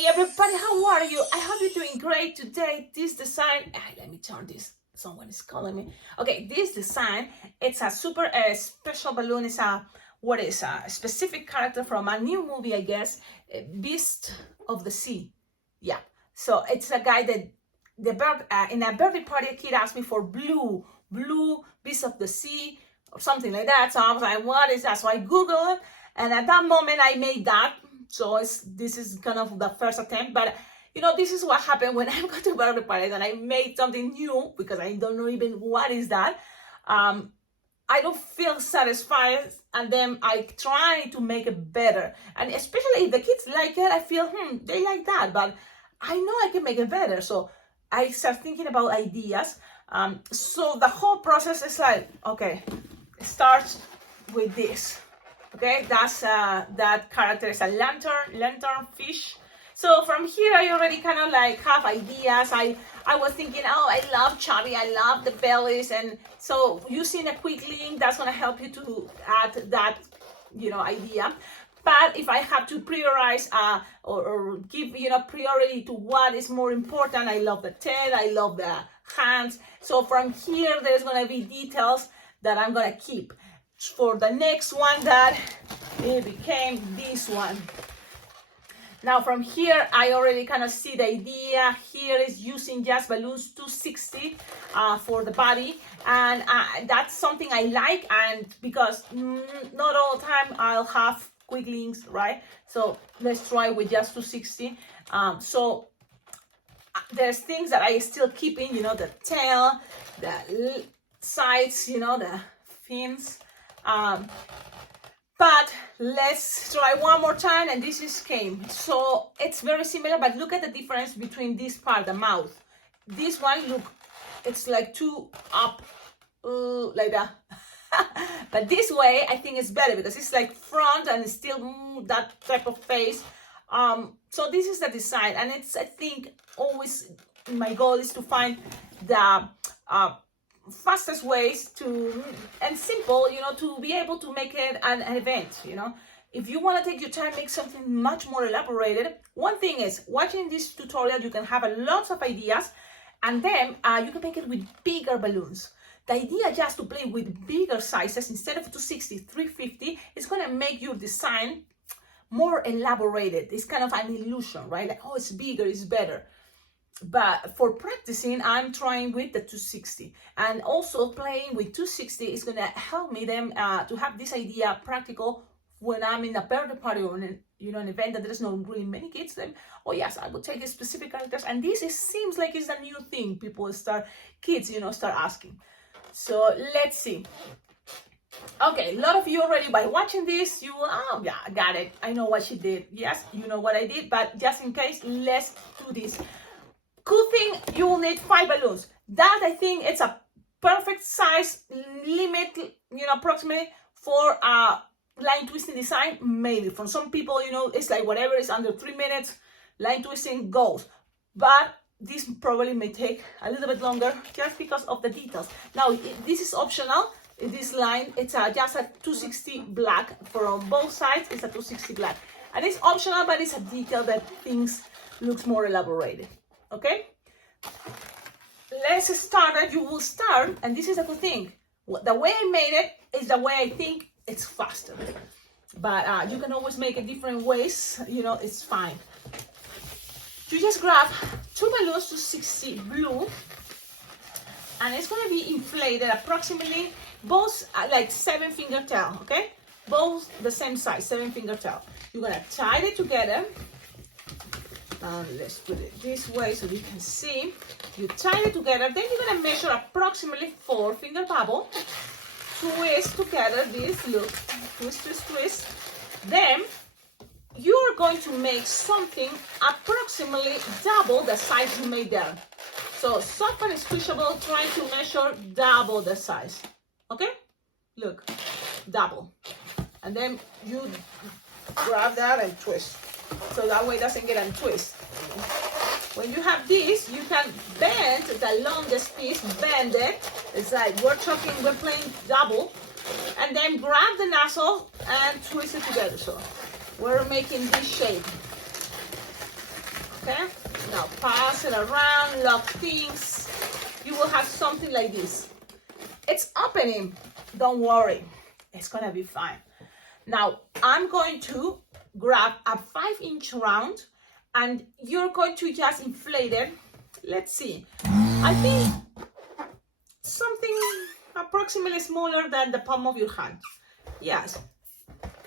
Hey everybody, how are you? I hope you're doing great today. This design, let me turn this, someone is calling me. Okay, this design, it's a super special balloon. It's a specific character from a new movie, I guess, Beast of the Sea. Yeah, so it's a guy that the bird in a birthday party, a kid asked me for blue Beast of the Sea or something like that. So I was like, what is that? So I Googled it, and at that moment I made that. So this is kind of the first attempt, but you know, this is what happened when I got to birthday party and I made something new because I don't know even what is that. I don't feel satisfied, and then I try to make it better. And especially if the kids like it, I feel, they like that, but I know I can make it better. So I start thinking about ideas. So the whole process is like, okay, it starts with this. Okay, that's that character is a lantern fish. So from here I already kind of like have ideas. I was thinking, oh, I love chubby, I love the bellies, and so using a quick link, that's gonna help you to add that, you know, idea. But if I have to prioritize or give, you know, priority to what is more important, I love the tail, I love the hands. So from here there's gonna be details that I'm gonna keep for the next one, that it became this one. Now from here I already kind of see the idea. Here is using just balloons 260 for the body, and that's something I like, and because not all the time I'll have quick links, right? So let's try with just 260. So there's things that I still keeping, you know, the tail, the sides, you know, the fins. But let's try one more time, and this is came. So it's very similar, but look at the difference between this part, the mouth. This one, look, it's like too up, like that. But this way, I think it's better because it's like front and it's still that type of face. So this is the design, and it's, I think, always my goal is to find the fastest ways to, and simple, you know, to be able to make it an event. You know, if you want to take your time, make something much more elaborated. One thing is, watching this tutorial, you can have a lots of ideas, and then you can make it with bigger balloons. The idea just to play with bigger sizes instead of 260, 350 is going to make your design more elaborated. It's kind of an illusion, right? Like, oh, it's bigger, it's better. But for practicing, I'm trying with the 260, and also playing with 260 is going to help me then to have this idea practical when I'm in a birthday party or an event that there's not really many kids. Then, oh yes, I will take a specific characters, and this seems like it's a new thing. Kids start asking. So let's see. Okay, a lot of you already, by watching this, oh yeah, I got it. I know what she did. Yes, you know what I did, but just in case, let's do this. Cool thing, you will need 5 balloons. That, I think, it's a perfect size limit, approximately for a line twisting design. Maybe for some people, it's like whatever is under 3 minutes, line twisting goes. But this probably may take a little bit longer just because of the details. Now, this is optional. This line, it's just a 260 black. From both sides, it's a 260 black. And it's optional, but it's a detail that things looks more elaborated. Okay, let's start. You will start, and this is a good thing. The way I made it is the way I think it's faster. But you can always make it different ways. It's fine. You just grab 2 balloons to 60 blue, and it's going to be inflated approximately both like 7-finger tail. Okay, both the same size, 7-finger tail. You're going to tie it together. Let's put it this way so you can see. You tie it together, then you're going to measure approximately 4-finger bubble. Twist together this, look, twist. Then you're going to make something approximately double the size you made there. So soft and squishable, trying to measure double the size. Okay? Look, double. And then you grab that and twist. So that way it doesn't get a twist. When you have this, you can bend the longest piece, bend it. It's like we're playing double. And then grab the nozzle and twist it together. So we're making this shape. it around, lock things, you will have something like this. It's opening, don't worry, it's gonna be fine. Now I'm going to grab a 5-inch round and you're going to just inflate it. Let's see, I think something approximately smaller than the palm of your hand. Yes,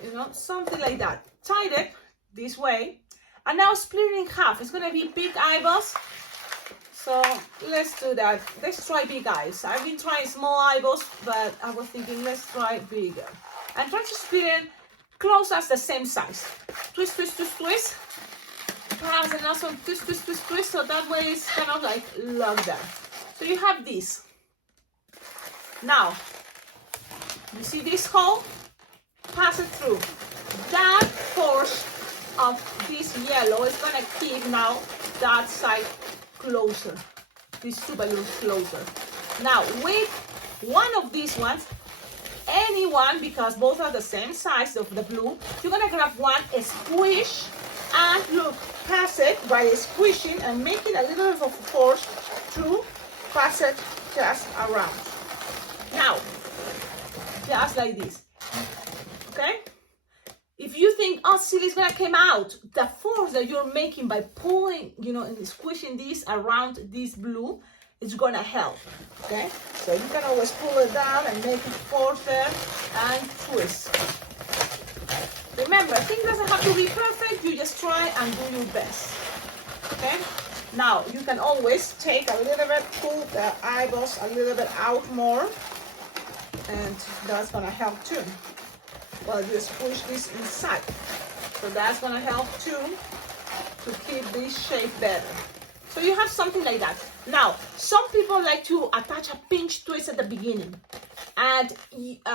you know, something like that. Tie it this way, and now split it in half. It's gonna be big eyeballs, so let's do that. Let's try big eyes. I've been trying small eyeballs, but I was thinking let's try bigger, and try to split it close as the same size. Twist, twist, twist, twist. Perhaps and also twist, twist, twist, twist, so that way it's kind of like locked there. So you have this. Now, you see this hole? Pass it through. That force of this yellow is gonna keep now that side closer. These two balloons closer. Now, with one of these ones, any one, because both are the same size of the blue, you're gonna grab one, squish, and look, pass it by squishing and making a little bit of force to pass it just around. Now, just like this, okay? If you think, oh, Cecilia, it's gonna come out, the force that you're making by pulling, you know, and squishing this around this blue is gonna help, okay? So you can always pull it down and make it force there and twist. Remember, things doesn't have to be perfect, you just try and do your best, okay? Now, you can always take a little bit, pull the eyeballs a little bit out more, and that's gonna help too. Well, just push this inside. So that's gonna help too to keep this shape better. So you have something like that. Now, some people like to attach a pinch twist at the beginning, and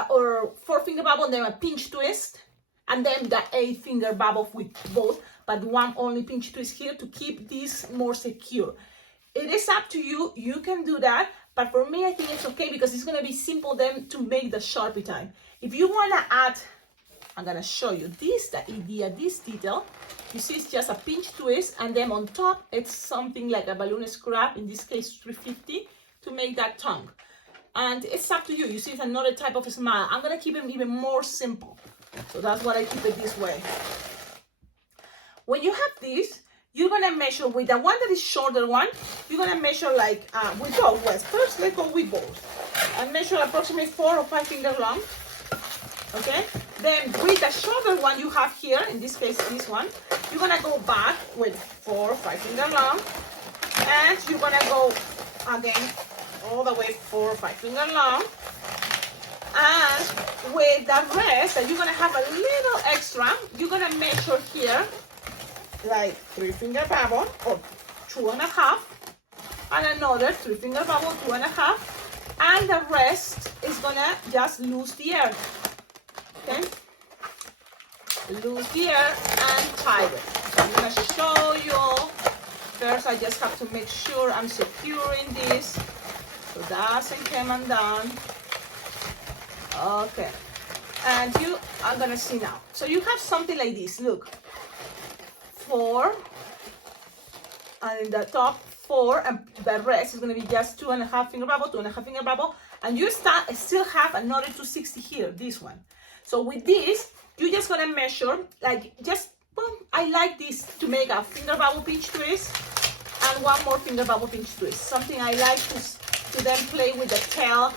or 4-finger bubble, and then a pinch twist, and then the 8-finger bubble with both, but one only pinch twist here to keep this more secure. It is up to you. You can do that. But for me, I think it's okay because it's gonna be simple then to make the Sharpie time. If you wanna add, I'm gonna show you this, the idea, this detail. You see it's just a pinch twist, and then on top, it's something like a balloon scrap, in this case 350, to make that tongue. And it's up to you. You see it's another type of smile. I'm gonna keep it even more simple. So that's why I keep it this way. When you have this, you're gonna measure with the one that is shorter one, you're gonna measure like with both. Well, first let's go with both. And measure approximately 4 or 5 fingers long. Okay? Then with the shorter one you have here, in this case this one, you're gonna go back with 4 or 5 fingers long. And you're gonna go again all the way 4 or 5 fingers long. And with the rest that you're gonna have a little extra, you're gonna measure here like 3-finger bubble or 2.5, and another 3-finger bubble, 2.5, and the rest is gonna just lose the air. Okay, lose the air and tie it. So I'm gonna show you all. First, I just have to make sure I'm securing this so it doesn't come undone. Okay, and you are gonna see now. So you have something like this. Look. 4, and in the top 4, and the rest is going to be just 2.5-finger bubble, 2.5-finger bubble, and you still have another 260 here, this one. So with this, you're just going to measure, like, just, boom, I like this to make a finger bubble pinch twist, and one more finger bubble pinch twist. Something I like to then play with the tail,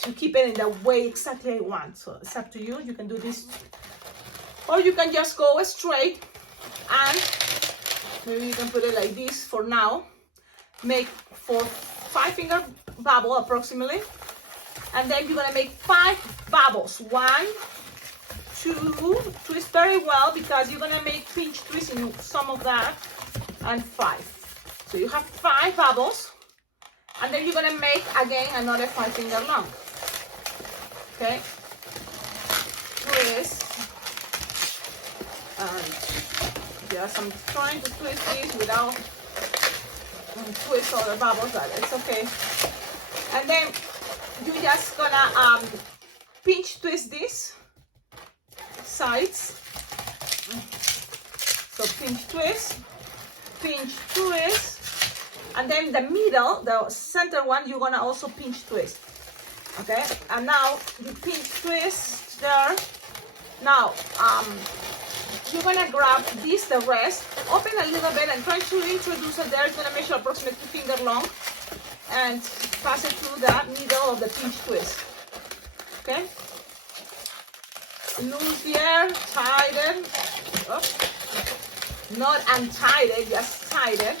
to keep it in the way exactly I want. So it's up to you. You can do this, or you can just go straight. And maybe you can put it like this for now. Make 5-finger bubble approximately, and then you're gonna make 5 bubbles. 1, 2, twist very well because you're gonna make pinch twist in some of that, and 5. So you have 5 bubbles, and then you're gonna make again another 5-finger long. Okay, twist, and yes, I'm trying to twist these without twist all the bubbles, but it's okay. And then you're just gonna pinch twist these sides. So pinch twist, And then the middle, the center one, you're gonna also pinch twist. Okay, and now you pinch twist there. Now you're gonna grab this, the rest, open a little bit and try to introduce it there. It's gonna measure approximately 2 finger long and pass it through the middle of the pinch twist. Okay, loose the air, tighten, not untied it, just tied it,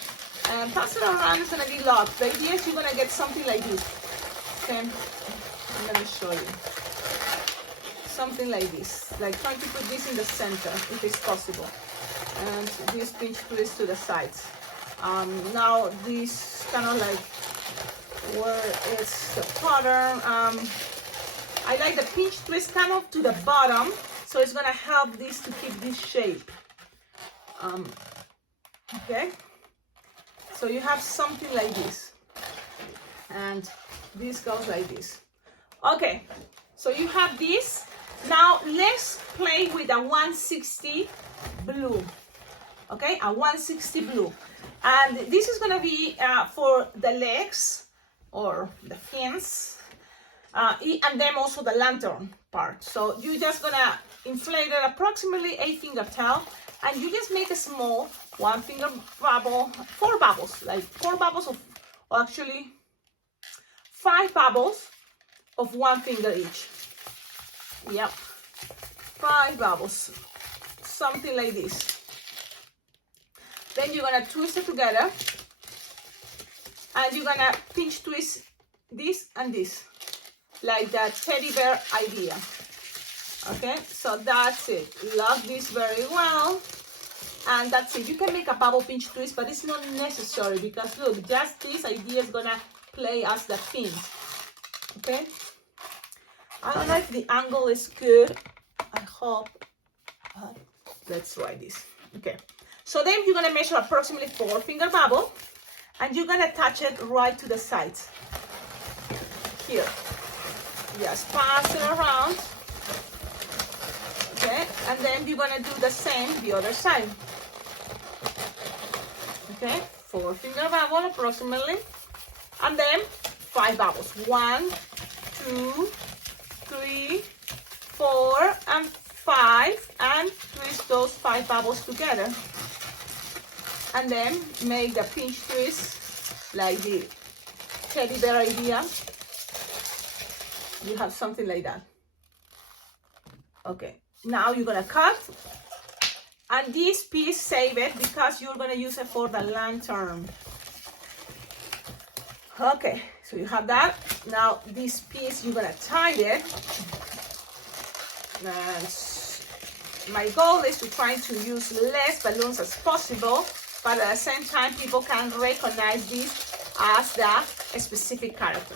and pass it around. It's gonna be locked. The idea is you're gonna get something like this. Okay, let me show you. Something like this, like trying to put this in the center if it's possible, and this pinch twist to the sides. Now this kind of like where it's the pattern. I like the pinch twist kind of to the bottom, so it's gonna help this to keep this shape. Okay, so you have something like this, and this goes like this. Okay, so you have this. Now let's play with a 160 blue. Okay, a 160 blue, and this is gonna be for the legs or the fins, and then also the lantern part. So you're just gonna inflate it approximately 8 finger tail, and you just make a small 1 finger bubble, 4 bubbles, like 4 bubbles of, or actually 5 bubbles of 1 finger each. Yep, 5 bubbles, something like this. Then you're gonna twist it together, and you're gonna pinch twist this and this, like that teddy bear idea. Okay, so that's it. Lock this very well, and that's it. You can make a bubble pinch twist, but it's not necessary because look, just this idea is gonna play as the fins. Okay, I don't know if the angle is good. I hope. Let's try this. Okay, so then you're gonna measure approximately 4 finger bubble, and you're gonna attach it right to the sides here. Just pass it around. Okay, and then you're gonna do the same the other side. Okay, 4 finger bubble approximately, and then 5 bubbles. 1, 2, 3, 4, and 5, and twist those 5 bubbles together, and then make the pinch twist like the teddy bear idea. You have something like that. Okay, now you're gonna cut, and this piece save it because you're gonna use it for the lantern. Okay, so you have that. Now this piece you're gonna tie it, and my goal is to try to use less balloons as possible, but at the same time people can recognize this as the specific character.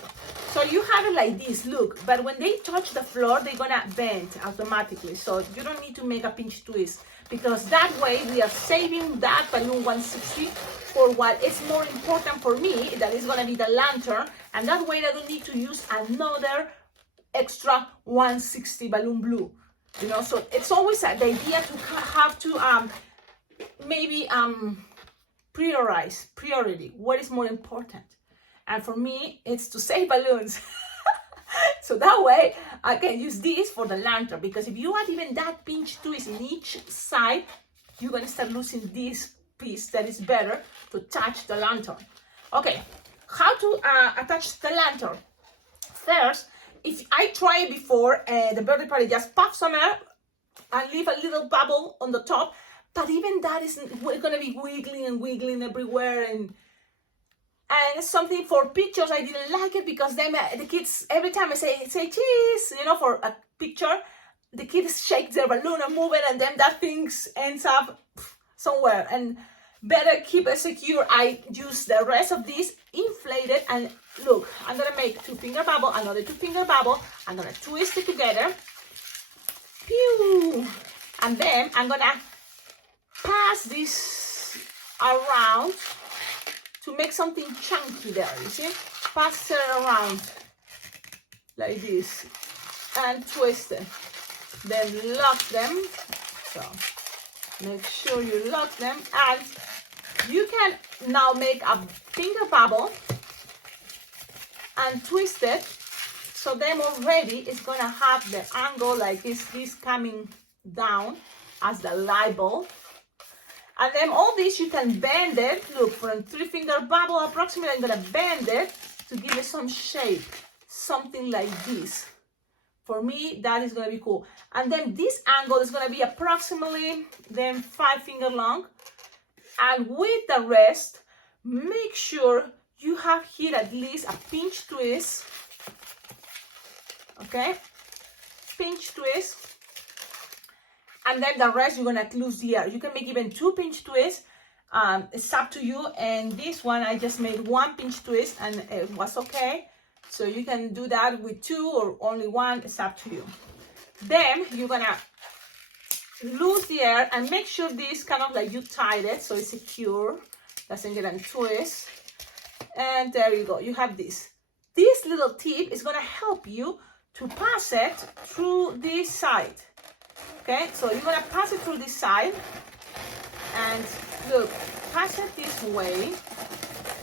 So you have it like this, look, but when they touch the floor, they're gonna bend automatically. So you don't need to make a pinch twist, because that way we are saving that balloon 160 for what is more important for me, that is gonna be the lantern, and that way I don't need to use another extra 160 balloon blue. You know, so it's always the idea to have to maybe priority, what is more important. And for me, it's to save balloons. So that way I can use this for the lantern, because if you add even that pinch twist in each side, you're gonna start losing this piece that is better to attach the lantern. Okay, how to attach the lantern? First, if I tried before, the birthday party just pop some air and leave a little bubble on the top, but even that isn't, we're gonna be wiggling and wiggling everywhere, and something for pictures I didn't like it, because then the kids, every time I say cheese, you know, for a picture, the kids shake their balloon and move it, and then that thing ends up somewhere. And better keep it secure. I use the rest of this, inflate it, and look, I'm gonna make 2 finger bubble, another 2 finger bubble, I'm gonna twist it together, pew, and then I'm gonna pass this around to make something chunky there, you see? Pass it around like this and twist it. Then lock them. So make sure you lock them, and You can now make a finger bubble and twist it, so then already it's gonna have the angle like this coming down as the libel. And then all this you can bend it. Look, from 3-finger bubble approximately, I'm gonna bend it to give it some shape, something like this. For me, that is gonna be cool. And then this angle is gonna be approximately then 5-finger long. And with the rest, make sure you have here at least a pinch twist. Okay, pinch twist. And then the rest you're gonna close here. You can make even 2 pinch twists. It's up to you. And this one I just made 1 pinch twist and it was okay. So you can do that with 2 or only 1. It's up to you. Then you're gonna lose the air and make sure this kind of like you tied it so it's secure, doesn't get a twist. And there you go. You have this. This little tip is gonna help you to pass it through this side. Okay, so you're gonna pass it through this side, and look, pass it this way,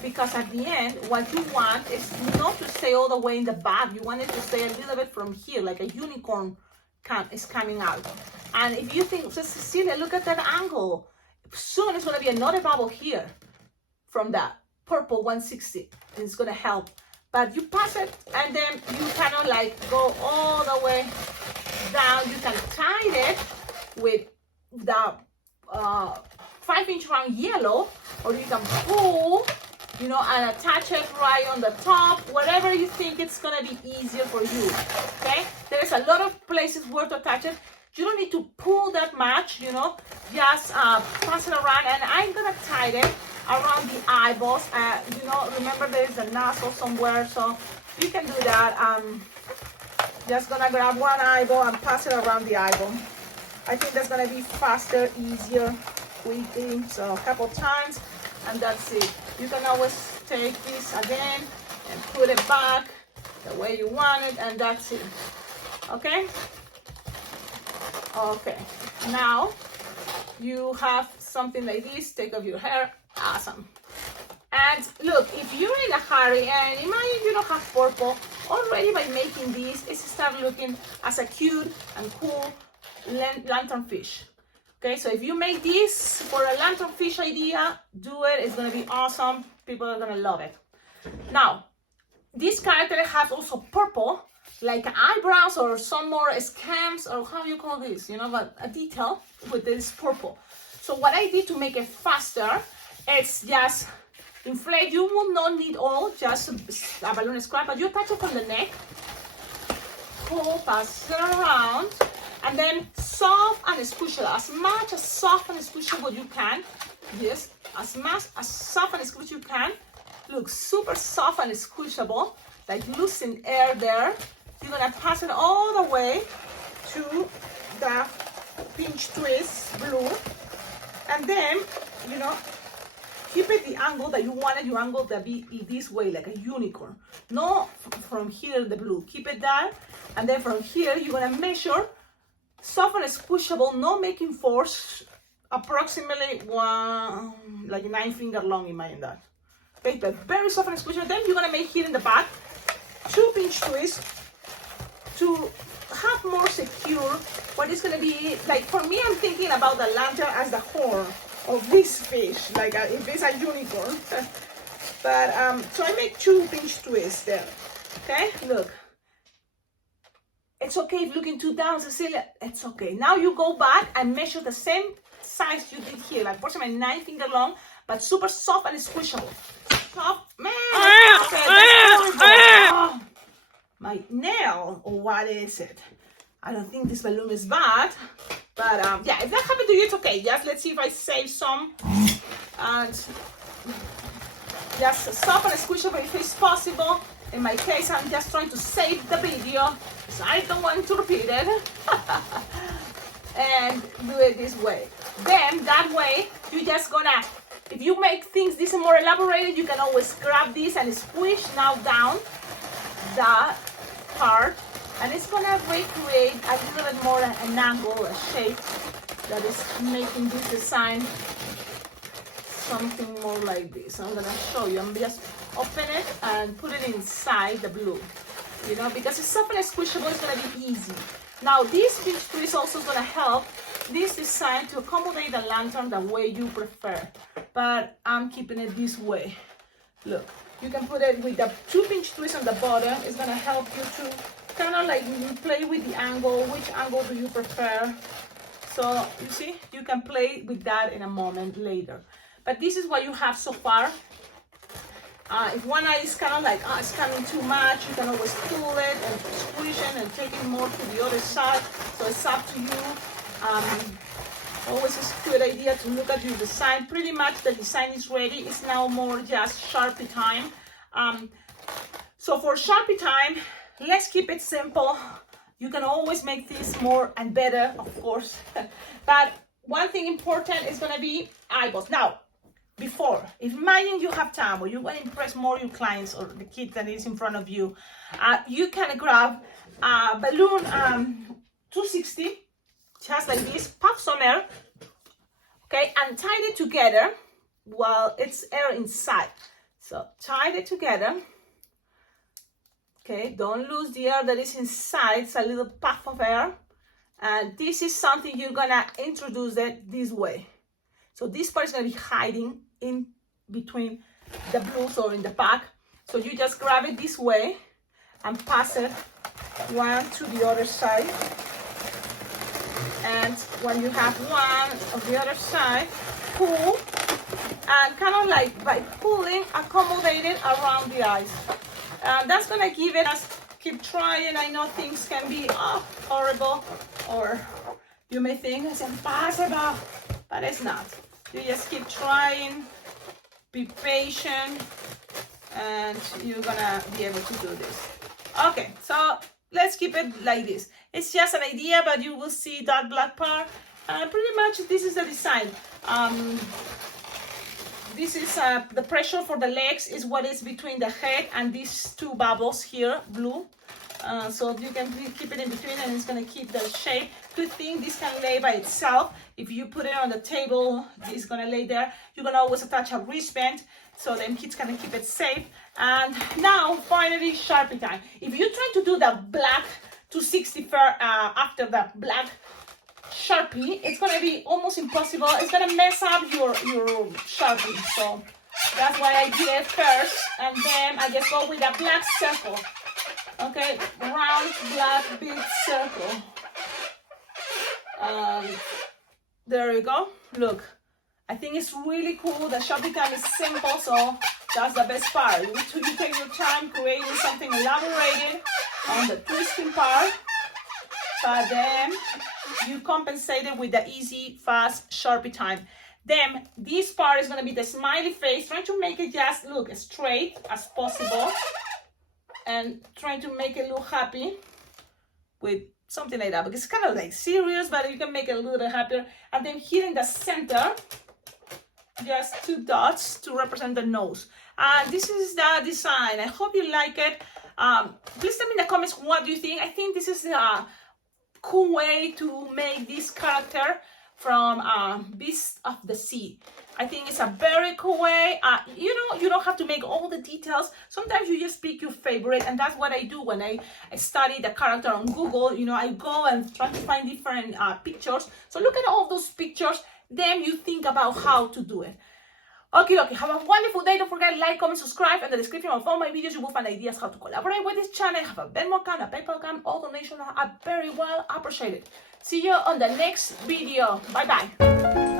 because at the end, what you want is not to stay all the way in the back. You want it to stay a little bit from here, like a unicorn is coming out. And if you think, so Cecilia, look at that angle. Soon it's gonna be another bubble here from that purple 160. It's gonna help. But you pass it, and then you kind of like go all the way down. You can tie it with the 5-inch round yellow, or you can pull, you know, and attach it right on the top, whatever you think it's gonna be easier for you. Okay, there's a lot of places where to attach it. You don't need to pull that much, you know, just pass it around. And I'm gonna tie it around the eyeballs. You know, remember there's a nozzle somewhere, so you can do that. Just gonna grab one eyeball and pass it around the eyeball. I think that's gonna be faster, easier, quickly. So a couple times, and that's it. You can always take this again and put it back the way you want it, and that's it. Okay? Okay. Now you have something like this. Take off your hair. Awesome. And look, if you're in a hurry and imagine you don't have purple, already by making this, it start looking as a cute and cool lantern fish. Okay, so if you make this for a lantern fish idea, do it. It's gonna be awesome. People are gonna love it. Now, this character has also purple, like eyebrows or some more scams, or how you call this, you know, but a detail with this purple. So what I did to make it faster, it's just inflate. You will not need all, just a balloon scrap, but you attach it from the neck, pull, pass it around, and then soft and squishable. As much as soft and squishable you can. Yes, as much as soft and squishable you can. Look, super soft and squishable, like losing air there. You're gonna pass it all the way to the pinch twist blue, and then, you know, keep it the angle that you wanted your angle to be this way, like a unicorn. No, from here the blue. Keep it that, and then from here you're gonna measure soft and squishable, no making force, approximately like 9-finger long. Imagine that. Okay, but very soft and squishable. Then you're gonna make here in the back 2 pinch twists to have more secure what is gonna be. Like for me, I'm thinking about the lantern as the horn of this fish, like if it's a unicorn. But so I make 2 pinch twists there. Okay, look. It's okay if looking too down, Cecilia. It's okay. Now you go back and measure the same size you did here, like approximately 9-finger long, but super soft and squishable. Soft, man. Okay, oh, my nail, or what is it? I don't think this balloon is bad, but yeah, if that happened to you, it's okay. Just let's see if I save some, and just soft and squishable if it's possible. In my case, I'm just trying to save the video, so I don't want to repeat it. And do it this way. Then that way, you just gonna, if you make things this more elaborated, you can always grab this and squish now down that part, and it's gonna recreate a little bit more an angle, a shape that is making this design some something more like this. I'm gonna show you. I'm just open it and put it inside the blue, you know, because it's soft and squishable, it's gonna be easy. Now this pinch twist also is gonna help this design to accommodate the lantern the way you prefer, but I'm keeping it this way. Look, you can put it with the 2 pinch twists on the bottom. It's gonna help you to kind of like play with the angle. Which angle do you prefer? So you see, you can play with that in a moment later. But this is what you have so far. If one eye is kind of like, it's coming too much, you can always pull it and squish it and take it more to the other side. So it's up to you. Always is a good idea to look at your design. Pretty much the design is ready. It's now more just Sharpie time. So for Sharpie time, let's keep it simple. You can always make this more and better, of course. But one thing important is gonna be eyeballs. Now, before, if imagine you have time or you want to impress more your clients or the kid that is in front of you, you can grab a balloon 260, just like this, puff some air, okay, and tie it together while it's air inside. So tie it together, okay, don't lose the air that is inside. It's a little puff of air, and this is something you're gonna introduce it this way. So this part is going to be hiding in between the blues or in the back. So you just grab it this way and pass it one to the other side. And when you have one of the other side, pull and kind of like by pulling, accommodate it around the eyes. That's going to give it us, keep trying. I know things can be horrible, or you may think it's impossible, but it's not. You just keep trying, be patient, and you're gonna be able to do this. Okay, so let's keep it like this. It's just an idea, but you will see that black part. Pretty much this is the design. This is the pressure for the legs is what is between the head and these 2 bubbles here, blue. So you can keep it in between and it's going to keep the shape. Good thing this can lay by itself. If you put it on the table, it's going to lay there. You're going to always attach a wristband so then kids can keep it safe. And now finally Sharpie time. If you try to do the black 260 after the black Sharpie, it's going to be almost impossible. It's going to mess up your Sharpie. So that's why I did it first, and then I just go with a black circle. Okay, round black big circle. There you go. Look, I think it's really cool. The Sharpie time is simple, so that's the best part. You take your time creating something elaborated on the twisting part, but then you compensate it with the easy, fast Sharpie time. Then this part is going to be the smiley face, trying to make it just look as straight as possible and trying to make it look happy with something like that, because it's kind of like serious, but you can make it a little bit happier. And then here in the center, just 2 dots to represent the nose. And this is the design. I hope you like it. Please tell me in the comments what do you think. I think this is a cool way to make this character from Beast of the Sea. I think it's a very cool way. You know, you don't have to make all the details. Sometimes you just pick your favorite, and that's what I do when I study the character on Google. You know, I go and try to find different pictures. So look at all those pictures, then you think about how to do it. Okay, have a wonderful day. Don't forget to like, comment, subscribe. In the description of all my videos, you will find ideas how to collaborate with this channel. I have a Venmo account, a PayPal account, all donations are very well appreciated. See you on the next video. Bye-bye.